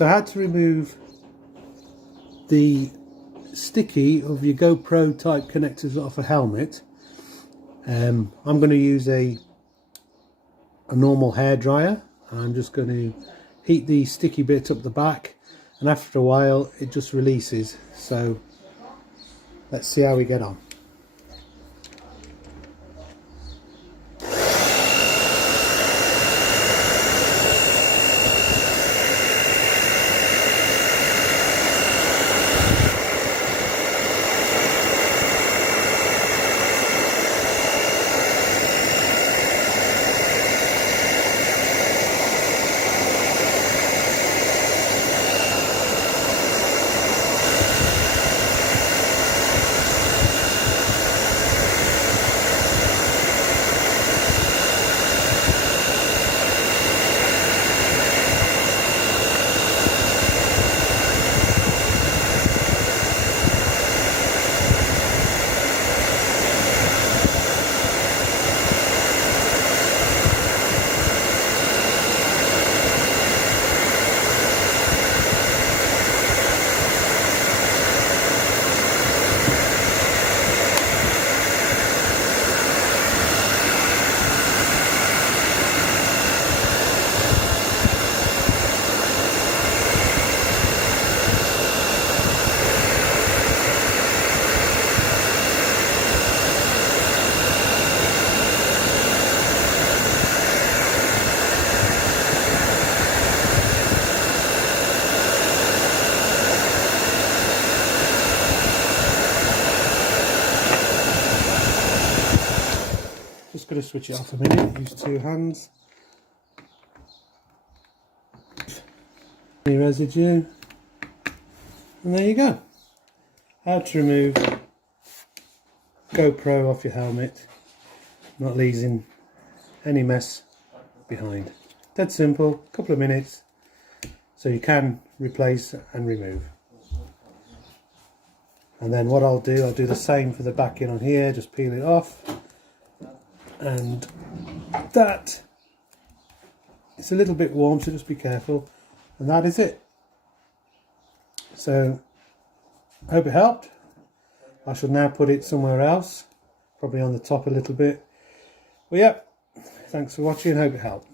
So how to remove the sticky of your GoPro type connectors off a helmet. I'm going to use a normal hairdryer. I'm just going to heat the sticky bit up the back, and after a while it just releases. So let's see how we get on. Just going to switch it off a minute, use two hands. Any residue, and there you go. How to remove GoPro off your helmet, not leaving any mess behind. Dead simple, couple of minutes, so you can replace and remove. And then what I'll do the same for the backing on here, just peel it off. And that, it's a little bit warm, so just be careful. And that is it. So I hope it helped. I shall now put it somewhere else, probably on the top a little bit. Well, yeah, thanks for watching, hope it helped.